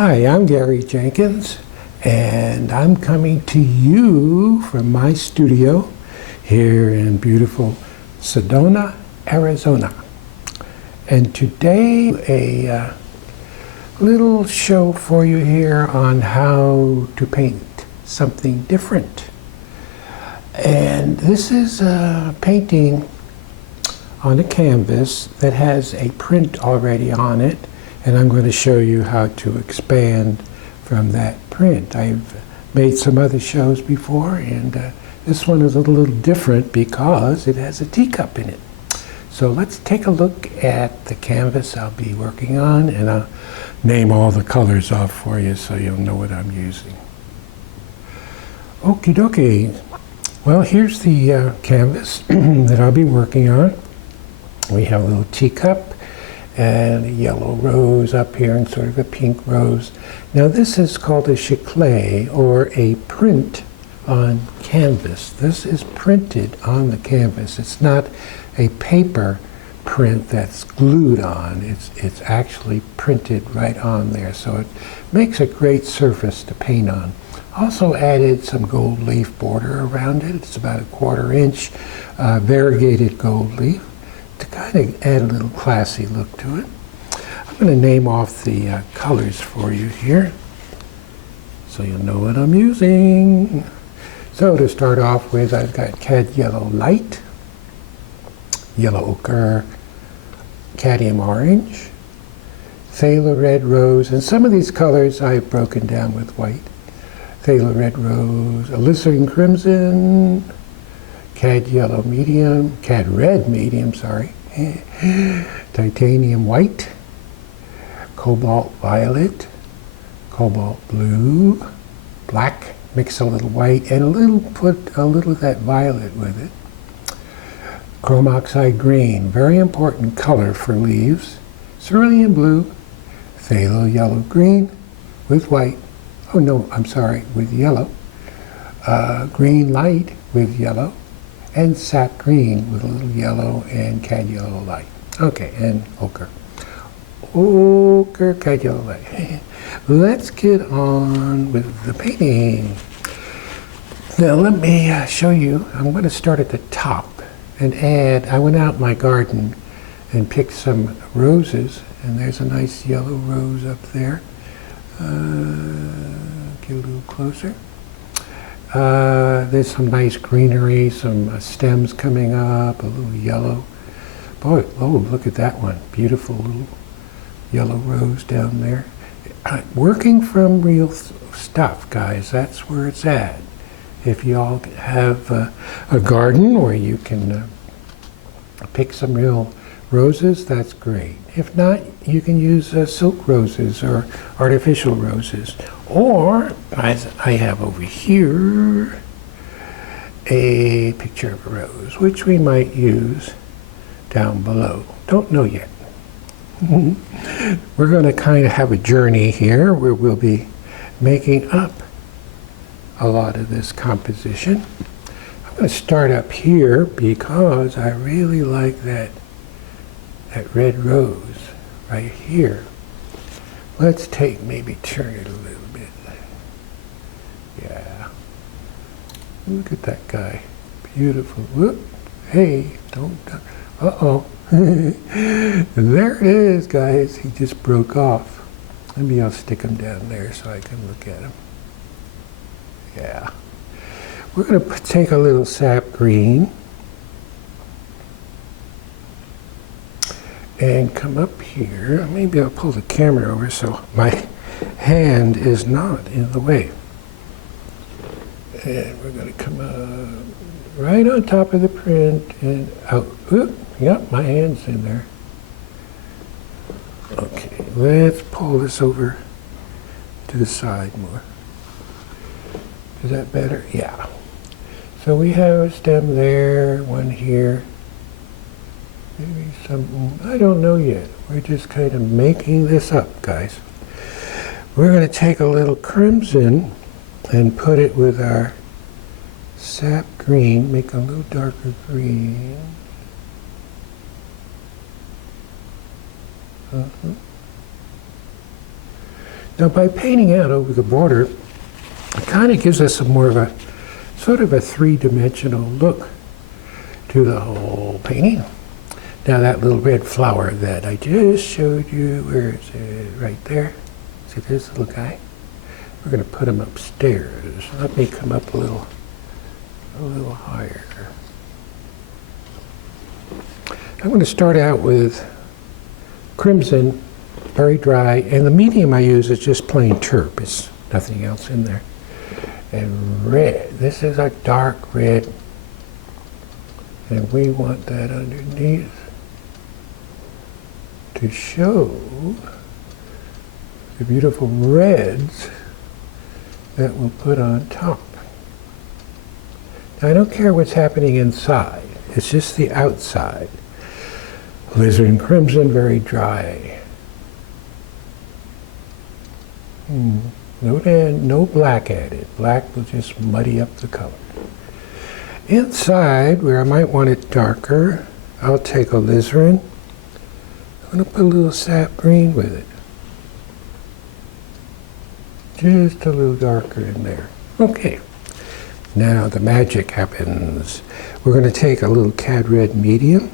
Hi, I'm Gary Jenkins, and I'm coming to you from my studio here in beautiful Sedona, Arizona. And today, a little show for you here on how to paint something different. And this is a painting on a canvas that has a print already on it, and I'm going to show you how to expand from that print. I've made some other shows before, and this one is a little different because it has a teacup in it. So let's take a look at the canvas I'll be working on, and I'll name all the colors off for you so you'll know what I'm using. Okie dokie. Well, here's the canvas that I'll be working on. We have a little teacup and a yellow rose up here and sort of a pink rose. Now this is called a Giclee, or a print on canvas. This is printed on the canvas. It's not a paper print that's glued on. It's actually printed right on there, so it makes a great surface to paint on. Also added some gold leaf border around it. It's about 1/4 inch variegated gold leaf to kind of add a little classy look to it. I'm going to name off the colors for you here so you'll know what I'm using. So to start off with, I've got cad yellow light, yellow ochre, cadmium orange, phthalo red rose, and some of these colors I've broken down with white. Phthalo red rose, alizarin crimson, cad yellow medium, cad red medium, sorry, titanium white, cobalt violet, cobalt blue, black, mix a little white, and put a little of that violet with it. Chrome oxide green, very important color for leaves. Cerulean blue, phthalo yellow green with white. Oh no, I'm sorry, with yellow. Green light with yellow. And sap green with a little yellow and cad yellow light. Okay, and ochre. Ochre, cad yellow light. Let's get on with the painting. Now let me show you. I'm going to start at the top and add. I went out in my garden and picked some roses, and there's a nice yellow rose up there. Get a little closer. There's some nice greenery, some stems coming up, a little yellow. Boy, oh, look at that one. Beautiful little yellow rose down there. Working from real stuff, guys, that's where it's at. If you all have a garden where you can pick some real roses, that's great. If not, you can use silk roses or artificial roses. Or, as I have over here, a picture of a rose, which we might use down below. Don't know yet. We're going to kind of have a journey here where we'll be making up a lot of this composition. I'm going to start up here because I really like that red rose right here. Let's maybe turn it a little bit. Yeah. Look at that guy. Beautiful. Whoop. Hey, don't. Uh-oh. There it is, guys. He just broke off. Maybe I'll stick him down there so I can look at him. Yeah. We're going to take a little sap green and come up here. Maybe I'll pull the camera over so my hand is not in the way. And we're going to come up right on top of the print and out. Oop, yep, my hand's in there. Okay, let's pull this over to the side more. Is that better? Yeah. So we have a stem there, one here. Maybe some, I don't know yet. We're just kind of making this up, guys. We're going to take a little crimson and put it with our sap green, make a little darker green. Now by painting out over the border, it kind of gives us a more of a sort of a three-dimensional look to the whole painting. Now that little red flower that I just showed you, where is it? Right there. See this little guy? We're going to put him upstairs. Let me come up a little higher. I'm going to start out with crimson, very dry, and the medium I use is just plain turp. It's nothing else in there. And red. This is a dark red, and we want that underneath to show the beautiful reds that we'll put on top. Now I don't care what's happening inside, it's just the outside. Alizarin crimson, very dry. No black added. Black will just muddy up the color. Inside, where I might want it darker, I'll take alizarin. I'm going to put a little sap green with it. Just a little darker in there. Okay. Now the magic happens. We're going to take a little cad red medium.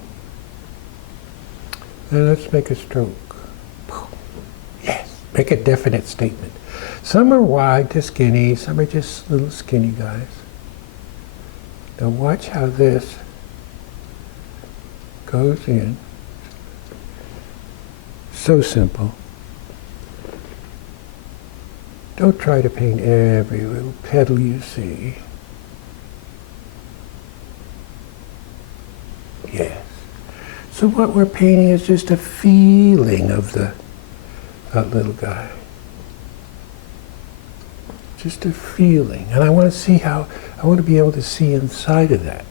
And let's make a stroke. Yes. Make a definite statement. Some are wide to skinny, some are just little skinny guys. Now watch how this goes in. So simple. Don't try to paint every little petal you see. Yes. So what we're painting is just a feeling of that little guy. Just a feeling. And I want to see I want to be able to see inside of that.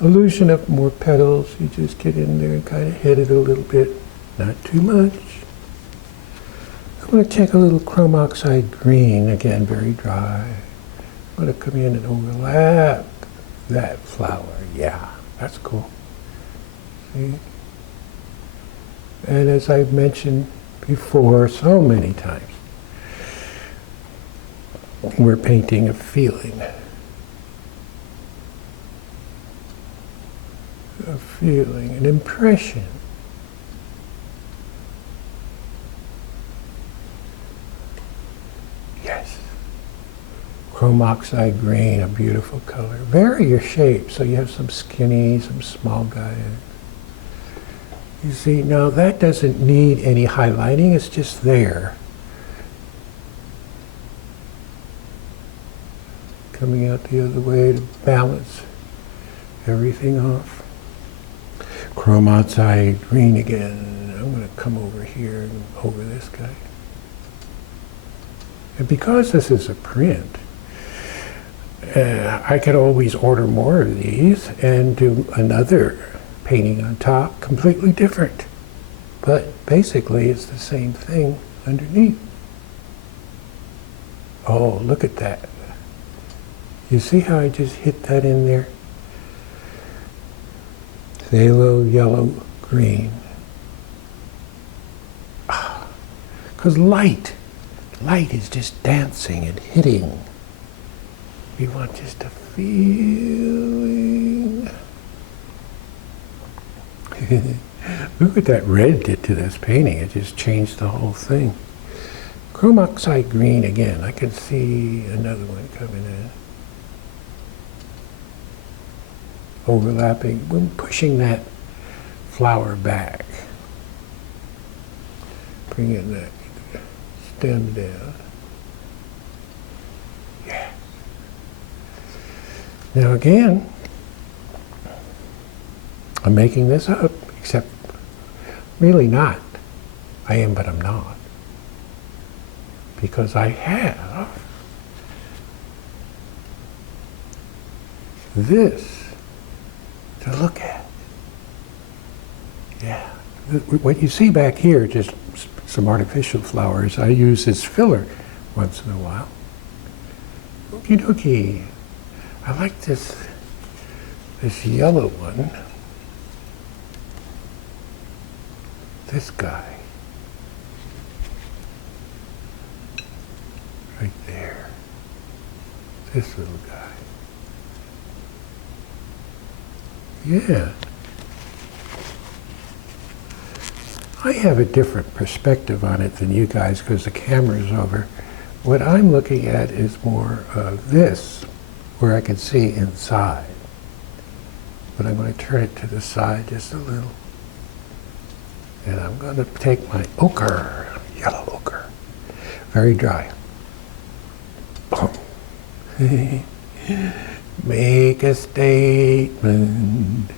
Illusion of more petals, you just get in there and kind of hit it a little bit, not too much. I'm going to take a little chrome oxide green, again very dry. I'm going to come in and overlap that flower. Yeah, that's cool. See? And as I've mentioned before so many times, we're painting a feeling. A feeling, an impression. Yes. Chrome oxide green, a beautiful color. Vary your shape so you have some skinny, some small guys. You see, now that doesn't need any highlighting, it's just there. Coming out the other way to balance everything off. Chrome oxide green again. I'm going to come over here and over this guy. And because this is a print, I could always order more of these and do another painting on top, completely different. But basically it's the same thing underneath. Oh, look at that. You see how I just hit that in there? Phthalo, yellow, green. Because light is just dancing and hitting. We want just a feeling. Look what that red did to this painting. It just changed the whole thing. Chrome oxide green again. I can see another one coming in. Overlapping, we're pushing that flower back. Bringing that stem down. Yeah. Now again, I'm making this up, except really not. I am, but I'm not. Because I have this to look at. Yeah. What you see back here, just some artificial flowers, I use as filler once in a while. Okie dokie. I like this yellow one. this guy? Right there. This little guy. Yeah. I have a different perspective on it than you guys because the camera's over. What I'm looking at is more of this, where I can see inside. But I'm going to turn it to the side just a little. And I'm going to take my ochre, yellow ochre, very dry. Boom. Make a statement.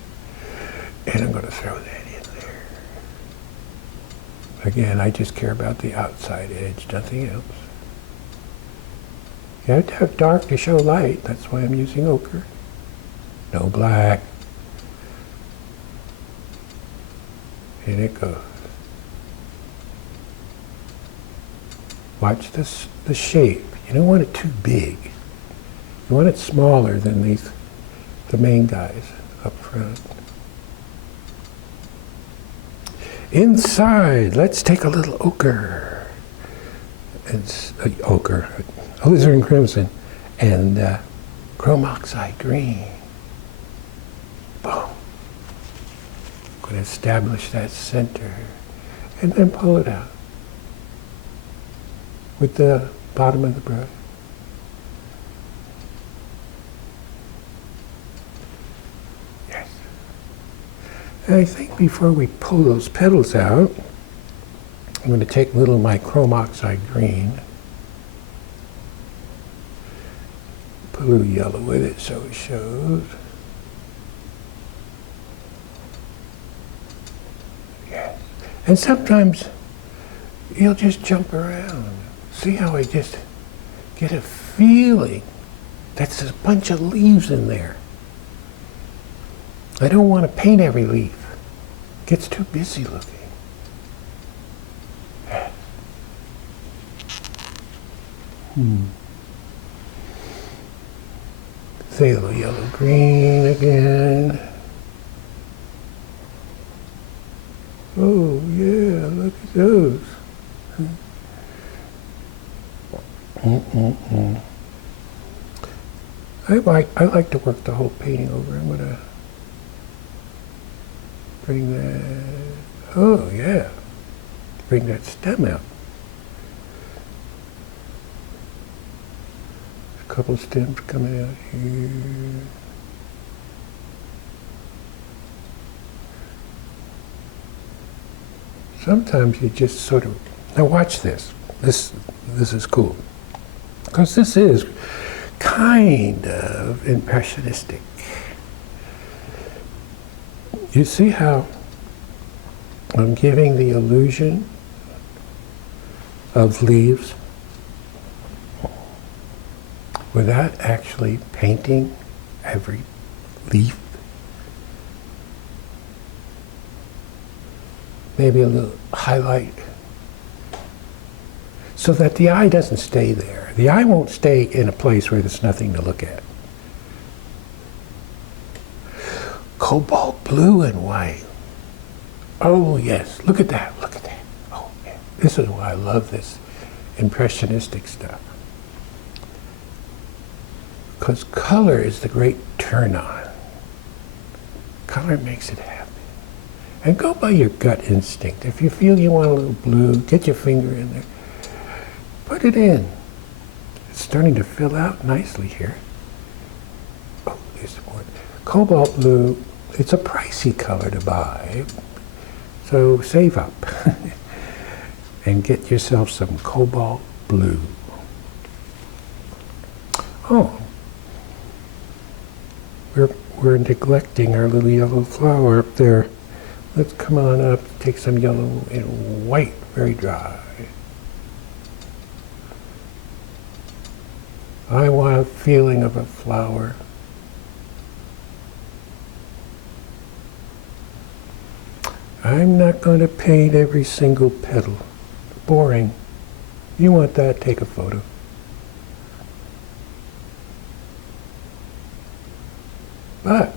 And I'm going to throw that in there. Again, I just care about the outside edge, nothing else. You have to have dark to show light. That's why I'm using ochre. No black. In it goes. Watch this, the shape. You don't want it too big. You want it smaller than the main guys up front. Inside, let's take a little ochre. It's ochre, alizarin crimson, and chrome oxide green. Boom. I'm going to establish that center and then pull it out with the bottom of the brush. Yes. And I think before we pull those petals out, I'm going to take a little of my chrome oxide green, put a little yellow with it so it shows. Yes. And sometimes you'll just jump around. See how I just get a feeling that's a bunch of leaves in there. I don't want to paint every leaf. It gets too busy looking. Say a little yellow green again. Oh yeah, look at those. I like to work the whole painting over. I'm gonna bring that. Oh yeah, bring that stem out. A couple stems coming out here. Sometimes you just sort of, now watch this. This is cool. Because this is kind of impressionistic. You see how I'm giving the illusion of leaves without actually painting every leaf. Maybe a little highlight so that the eye doesn't stay there. The eye won't stay in a place where there's nothing to look at. Cobalt blue and white. Oh yes, look at that, look at that. Oh yeah, this is why I love this impressionistic stuff. Because color is the great turn on. Color makes it happen. And go by your gut instinct. If you feel you want a little blue, get your finger in there. Put it in. It's starting to fill out nicely here. Oh, there's more. Cobalt blue, it's a pricey color to buy. So save up and get yourself some cobalt blue. Oh, we're neglecting our little yellow flower up there. Let's come on up, take some yellow and white, very dry. I want a feeling of a flower. I'm not going to paint every single petal. Boring. You want that, take a photo. But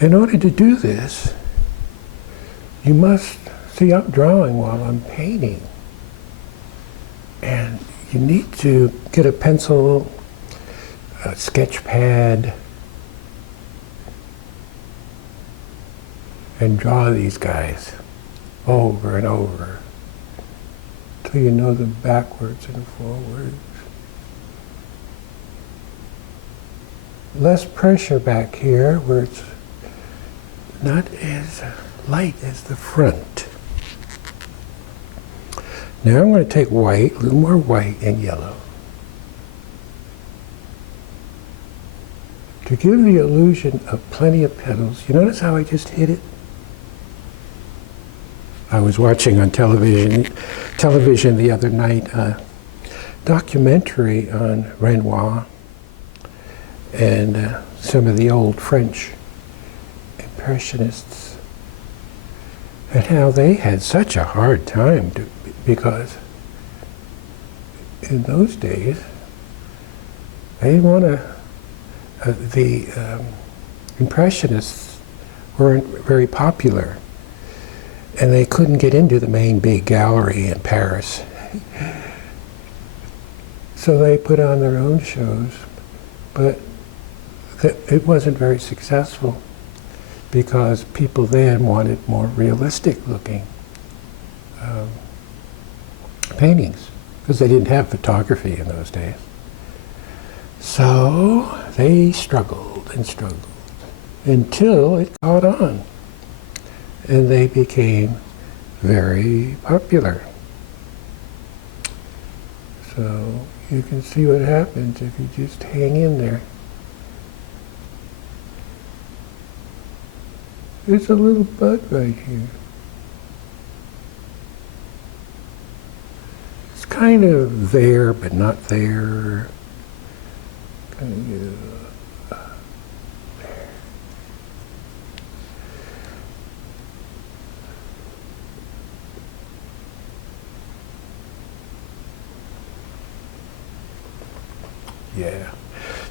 in order to do this, You must, see, I'm drawing while I'm painting. And you need to get a pencil, a sketch pad, and draw these guys over and over till you know them backwards and forwards. Less pressure back here where it's not as light as the front. Now I'm going to take white, a little more white and yellow, to give the illusion of plenty of petals. You notice how I just hit it? I was watching on television the other night a documentary on Renoir and some of the old French Impressionists, and how they had such a hard time because in those days they didn't want to, the Impressionists weren't very popular, and they couldn't get into the main big gallery in Paris. So they put on their own shows, but it wasn't very successful because people then wanted more realistic looking paintings, because they didn't have photography in those days. So they struggled and struggled until it caught on, and they became very popular. So you can see what happens if you just hang in there. There's a little bud right here. It's kind of there, but not there. Kind of there. Yeah.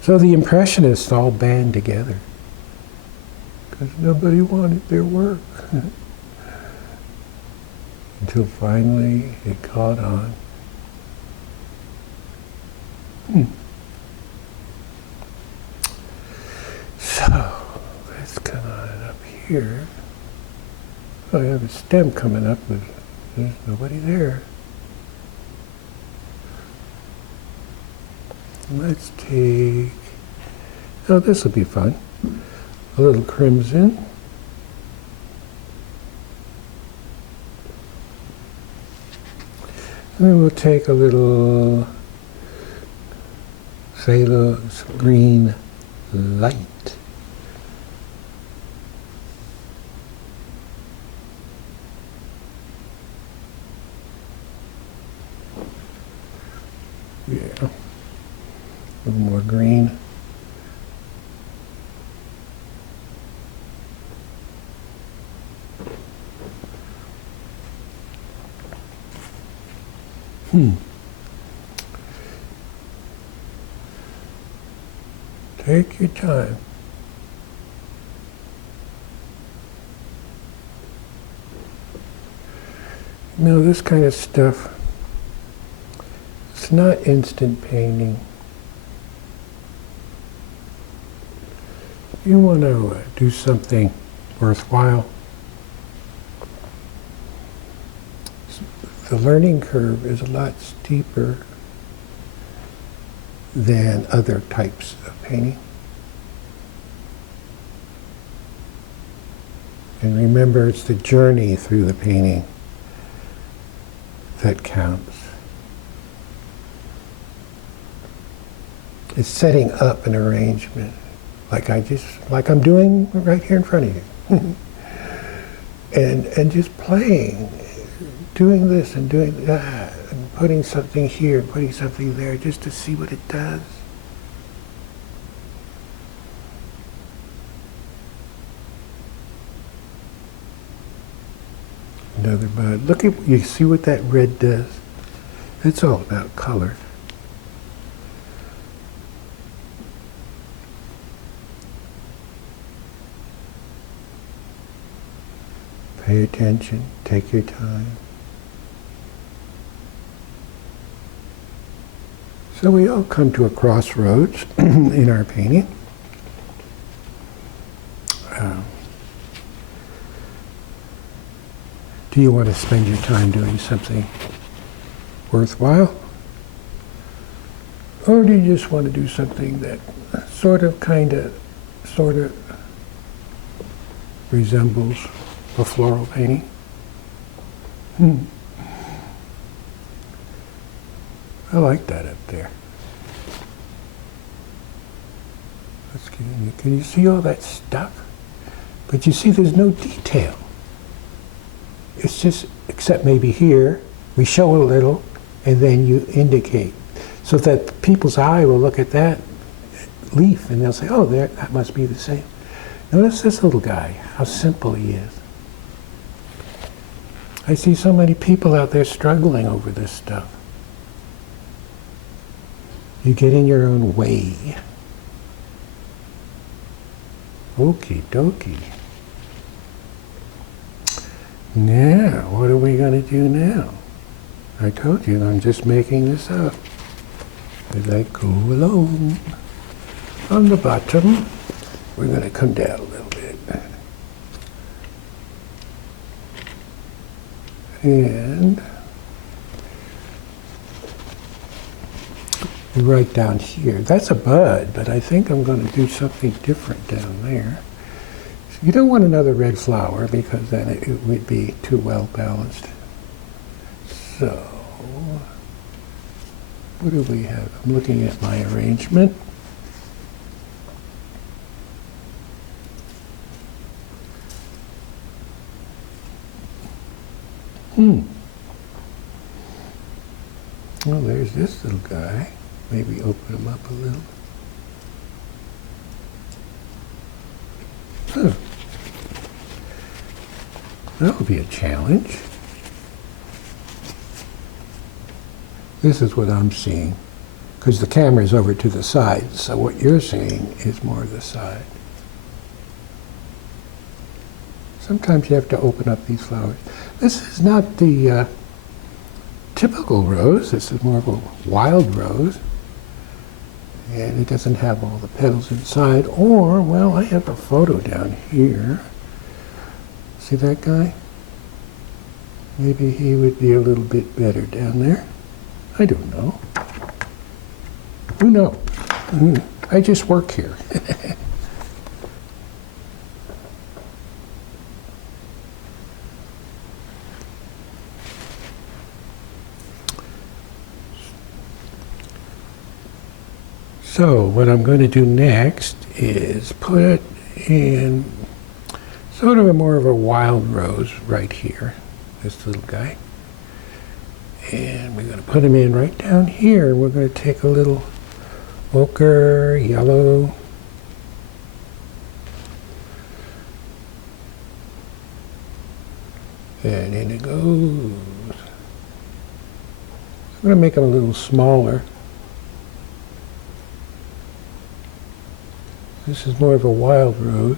So the Impressionists all band together because nobody wanted their work. Until finally it caught on. So let's come on up here. I have a stem coming up, but there's nobody there. Let's take, oh, this will be fun. A little crimson. And then we'll take a little phthalo green light. Yeah. A little more green. Take your time. You know, this kind of stuff, it's not instant painting. You want to do something worthwhile. The learning curve is a lot steeper than other types of painting. And remember, it's the journey through the painting that counts. It's setting up an arrangement, like I'm doing right here in front of you. and just playing, doing this and doing that, and putting something here, putting something there, just to see what it does. Another bud. Look at, you see what that red does? It's all about color. Pay attention, take your time. So we all come to a crossroads in our painting. Do you want to spend your time doing something worthwhile? Or do you just want to do something that sort of resembles a floral painting? I like that up there. Can you see all that stuff? But you see there's no detail. It's just, except maybe here, we show a little and then you indicate. So that people's eye will look at that leaf and they'll say, oh, that must be the same. Notice this little guy, how simple he is. I see so many people out there struggling over this stuff. You get in your own way. Okie dokie. Now, what are we going to do now? I told you I'm just making this up as I go along. On the bottom, we're going to come down a little bit. And right down here. That's a bud, but I think I'm going to do something different down there. You don't want another red flower because then it would be too well balanced. So, what do we have? I'm looking at my arrangement. Well, there's this little guy. Maybe open him up a little. Huh. That would be a challenge. This is what I'm seeing, because the camera is over to the side, so what you're seeing is more the side. Sometimes you have to open up these flowers. This is not the typical rose. This is more of a wild rose. And it doesn't have all the petals inside. Or, well, I have a photo down here. See that guy? Maybe he would be a little bit better down there. I don't know. Who knows? I just work here. So what I'm going to do next is put in sort of more of a wild rose right here, this little guy. And we're going to put him in right down here. We're going to take a little ochre, yellow, and in it goes. I'm going to make him a little smaller. This is more of a wild rose.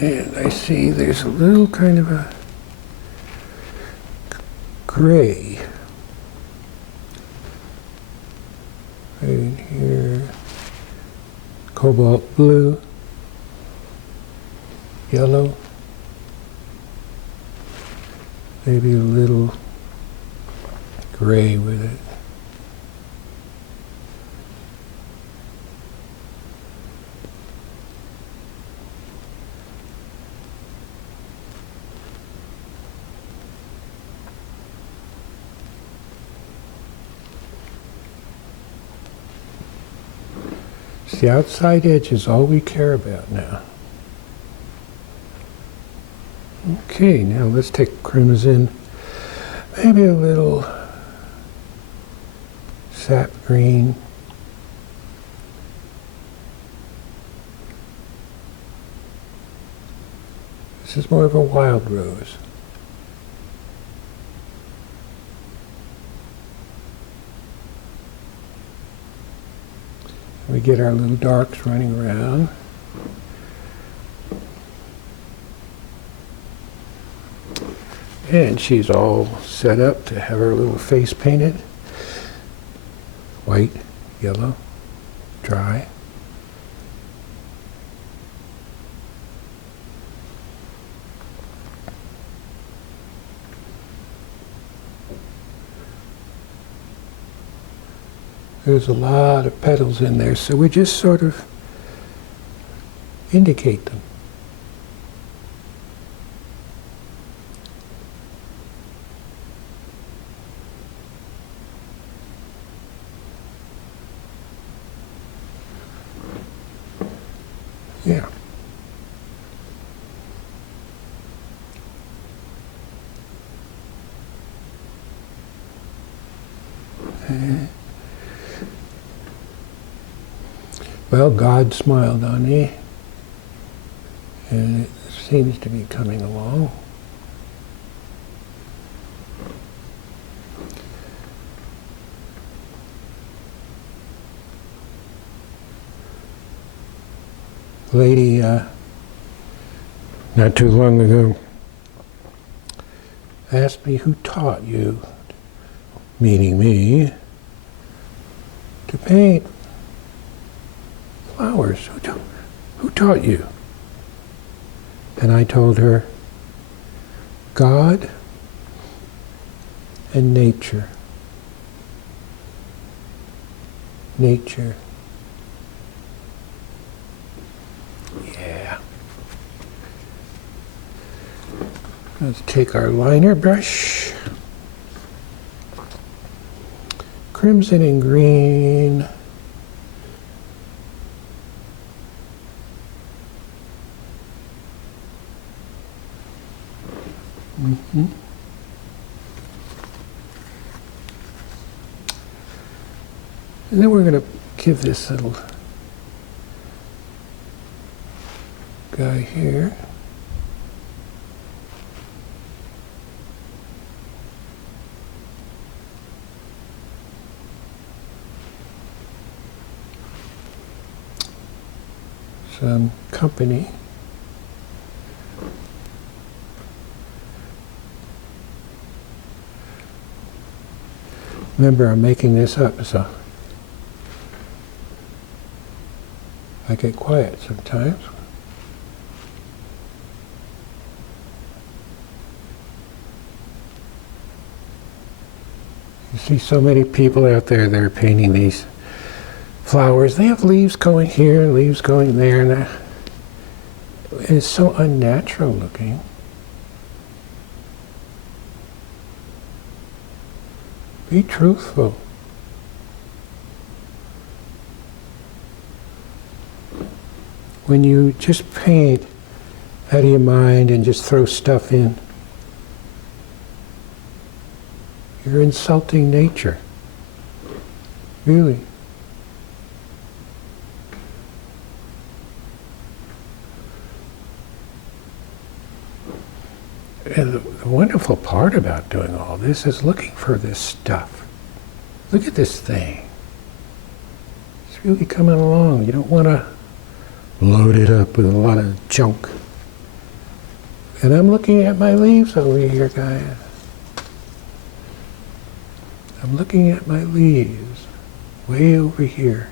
And I see there's a little kind of a gray right in here, cobalt blue, yellow, maybe a little gray with it. The outside edge is all we care about now. Okay, now let's take crimson, maybe a little sap green. This is more of a wild rose. get our little darks running around. And she's all set up to have her little face painted. White, yellow, dry. There's a lot of petals in there, so we just sort of indicate them. Yeah. Well, God smiled on me, and it seems to be coming along. A lady, not too long ago, asked me, who taught you, meaning me, to paint flowers? Who taught you? And I told her, God and nature. Nature. Yeah. Let's take our liner brush. Crimson and green. Mm-hmm. And then we're going to give this little guy here some company. Remember, I'm making this up, so I get quiet sometimes. You see so many people out there that are painting these flowers. They have leaves going here, leaves going there, and it's so unnatural looking. Be truthful. When you just paint out of your mind and just throw stuff in, you're insulting nature. Really. And the wonderful part about doing all this is looking for this stuff. Look at this thing. It's really coming along. You don't want to load it up with a lot of junk. And I'm looking at my leaves over here, guys. I'm looking at my leaves way over here.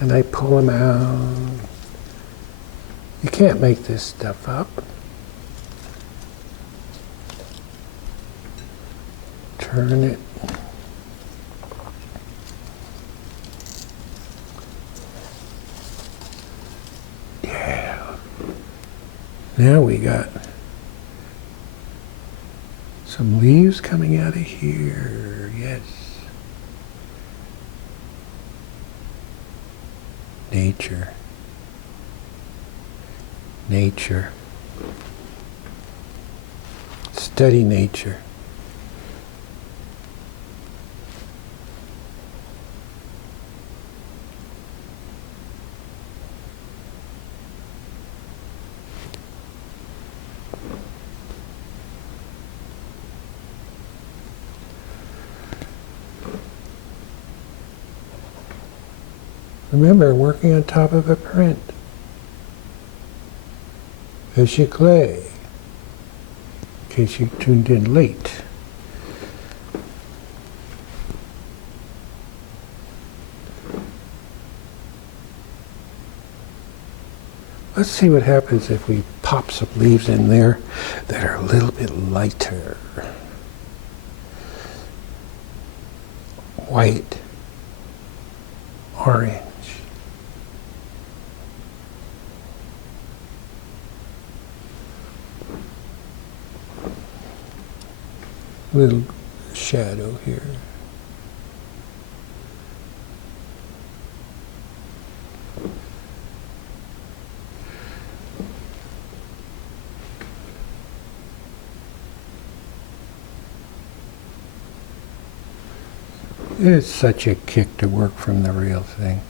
And I pull them out. You can't make this stuff up. Turn it. Yeah. Now we got some leaves coming out of here. Yes. Nature. Nature. Study nature. Remember, working on top of a print. As Giclee, in case you tuned in late. Let's see what happens if we pop some leaves in there that are a little bit lighter. White, orange. Little shadow here. It's such a kick to work from the real thing.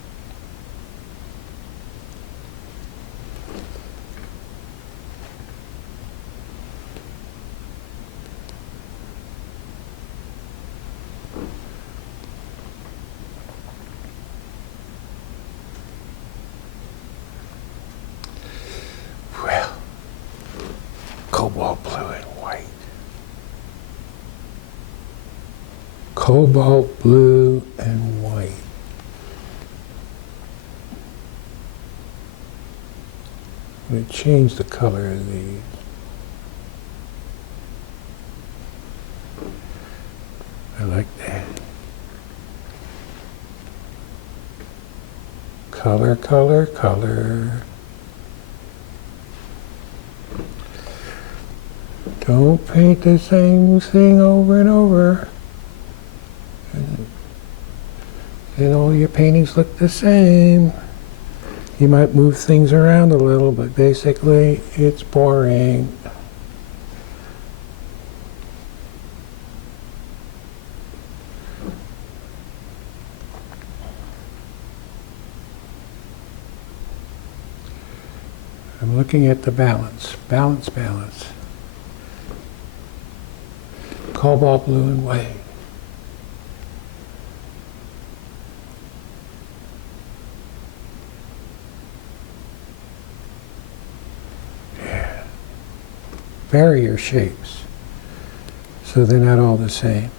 Well, cobalt blue and white. Cobalt blue and white. I'm going to change the color of these. I like that. Color, color, color. Don't paint the same thing over and over. And all your paintings look the same. You might move things around a little, but basically it's boring. I'm looking at the balance. Balance, balance. Cobalt blue and white. Vary your shapes so they're not all the same.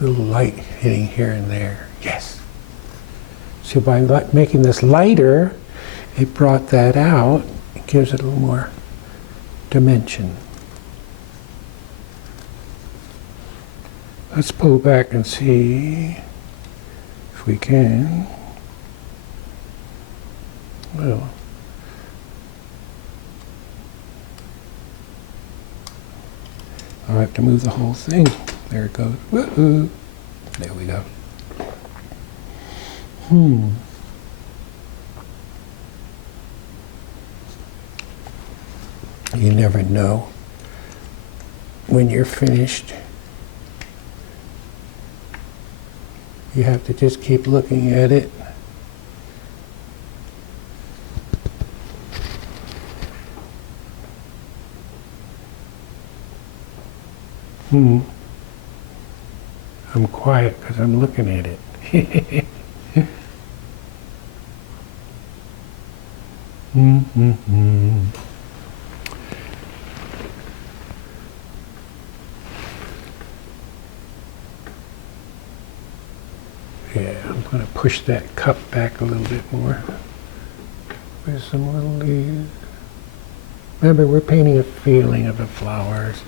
Little light hitting here and there. Yes. So by making this lighter, it brought that out. It gives it a little more dimension. Let's pull back and see if we can. Well, I'll have to move the whole thing. There it goes. Woohoo! There we go. You never know when you're finished. You have to just keep looking at it. I'm quiet because I'm looking at it. Yeah, I'm going to push that cup back a little bit more with some little leaves. Remember, we're painting a feeling of the flowers.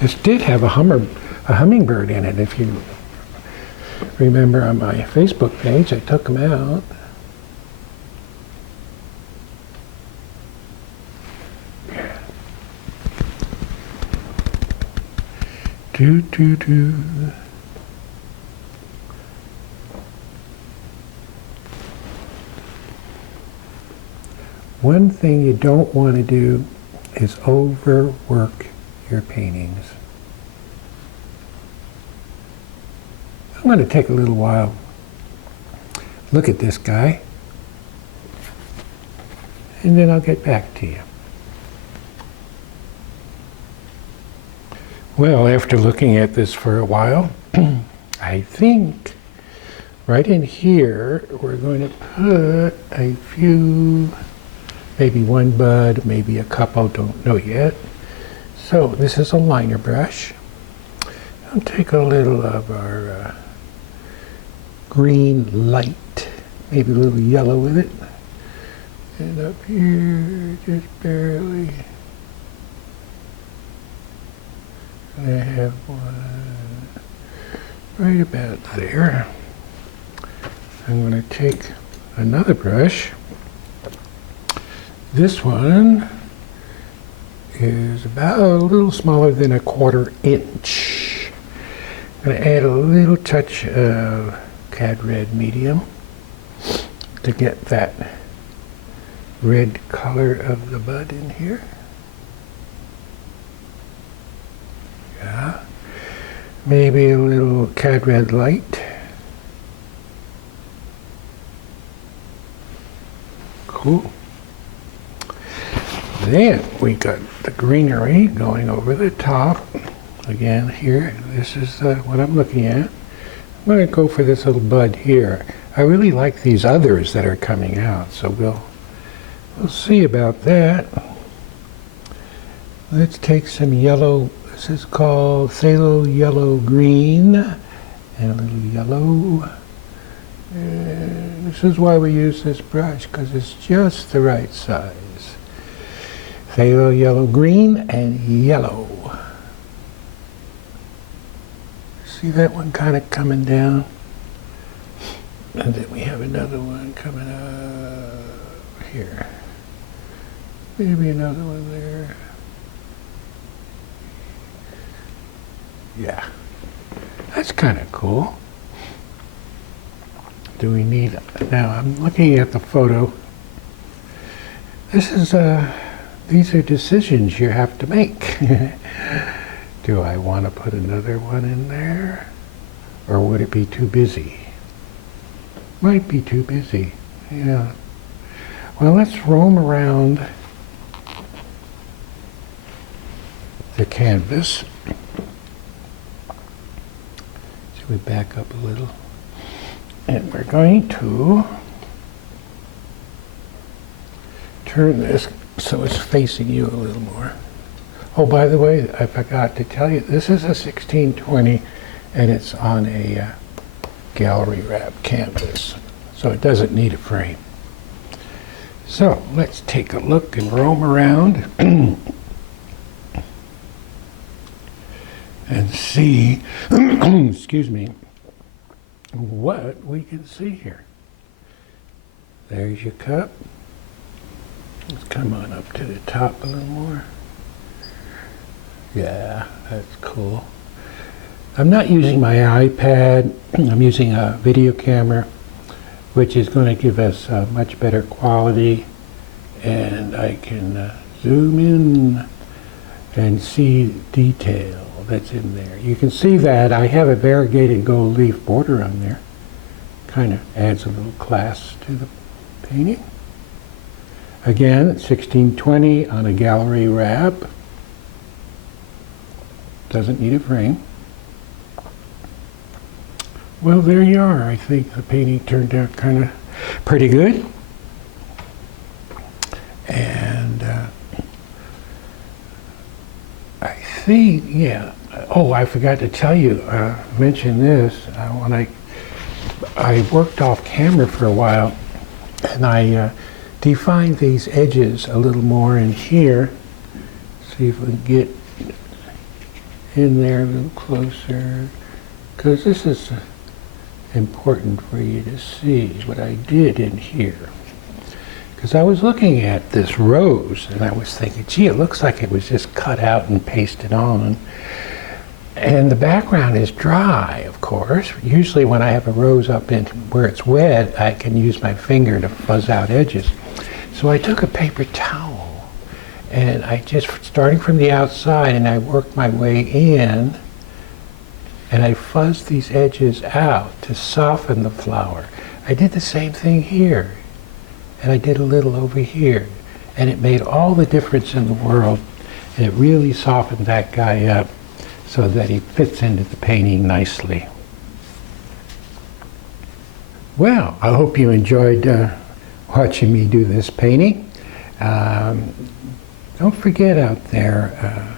This did have a hummingbird in it. If you remember on my Facebook page, I took them out. Yeah. Do. One thing you don't want to do is overwork your paintings. I'm going to take a little while. Look at this guy. And then I'll get back to you. Well, after looking at this for a while, I think right in here we're going to put a few, maybe one bud, maybe a couple, don't know yet. So this is a liner brush. I'll take a little of our green light, maybe a little yellow with it. And up here, just barely. I have one right about there. I'm going to take another brush. This one is about a little smaller than 1/4 inch. I'm going to add a little touch of Cad Red Medium to get that red color of the bud in here. Yeah. Maybe a little Cad Red Light. Cool. Then we got the greenery going over the top. Again, here, this is what I'm looking at. I'm going to go for this little bud here. I really like these others that are coming out, so we'll see about that. Let's take some yellow. This is called Phthalo Yellow Green, and a little yellow. And this is why we use this brush, because it's just the right size. Phthalo Yellow Green and yellow. See that one kind of coming down? And then we have another one coming up here. Maybe another one there. Yeah, that's kind of cool. Do we need, now I'm looking at the photo. This is, these are decisions you have to make. Do I want to put another one in there? Or would it be too busy? Might be too busy, yeah. Well, let's roam around the canvas. Should we back up a little? And we're going to turn this so it's facing you a little more. Oh, by the way, I forgot to tell you, this is a 1620 and it's on a gallery wrap canvas, so it doesn't need a frame. So let's take a look and roam around and see, excuse me, what we can see here. There's your cup. Let's come on up to the top a little more. Yeah, that's cool. I'm not using my iPad. I'm using a video camera, which is going to give us much better quality, and I can zoom in and see detail that's in there. You can see that I have a variegated gold leaf border on there. Kind of adds a little class to the painting. Again, 1620 on a gallery wrap. Doesn't need a frame. Well, there you are. I think the painting turned out kind of pretty good. And I think, yeah. Oh, I forgot to tell you, mention this. When I worked off camera for a while, and I defined these edges a little more in here. See if we can get in there a little closer, because this is important for you to see what I did in here. Because I was looking at this rose and I was thinking, gee, it looks like it was just cut out and pasted on. And the background is dry, of course. Usually when I have a rose up in where it's wet, I can use my finger to fuzz out edges. So I took a paper towel and I just, starting from the outside, and I worked my way in, and I fuzzed these edges out to soften the flower. I did the same thing here, and I did a little over here, and it made all the difference in the world, and it really softened that guy up. so that he fits into the painting nicely. Well, I hope you enjoyed watching me do this painting. Don't forget out there,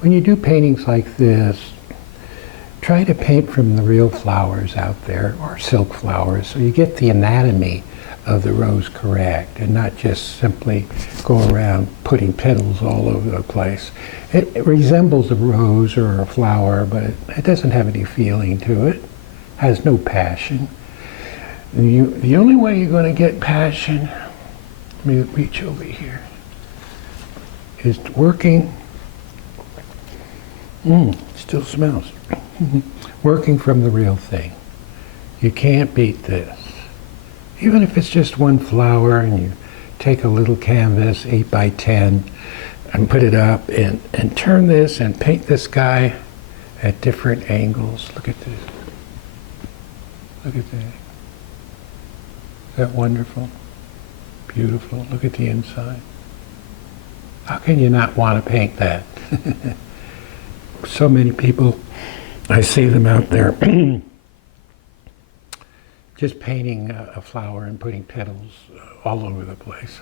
when you do paintings like this, try to paint from the real flowers out there, or silk flowers, so you get the anatomy of the rose correct, and not just simply go around putting petals all over the place. It resembles a rose or a flower, but it doesn't have any feeling to it, has no passion. The only way you're going to get passion, let me reach over here, is working, still smells, working from the real thing. You can't beat this. Even if it's just one flower and you take a little canvas, 8 by 10, and put it up and turn this and paint this guy at different angles. Look at this. Look at that. Is that wonderful? Beautiful. Look at the inside. How can you not want to paint that? So many people, I see them out there just painting a flower and putting petals all over the place.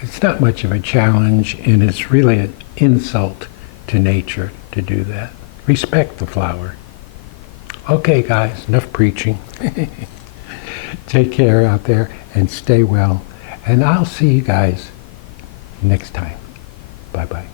It's not much of a challenge, and it's really an insult to nature to do that. Respect the flower. Okay, guys, enough preaching. Take care out there and stay well. And I'll see you guys next time. Bye-bye.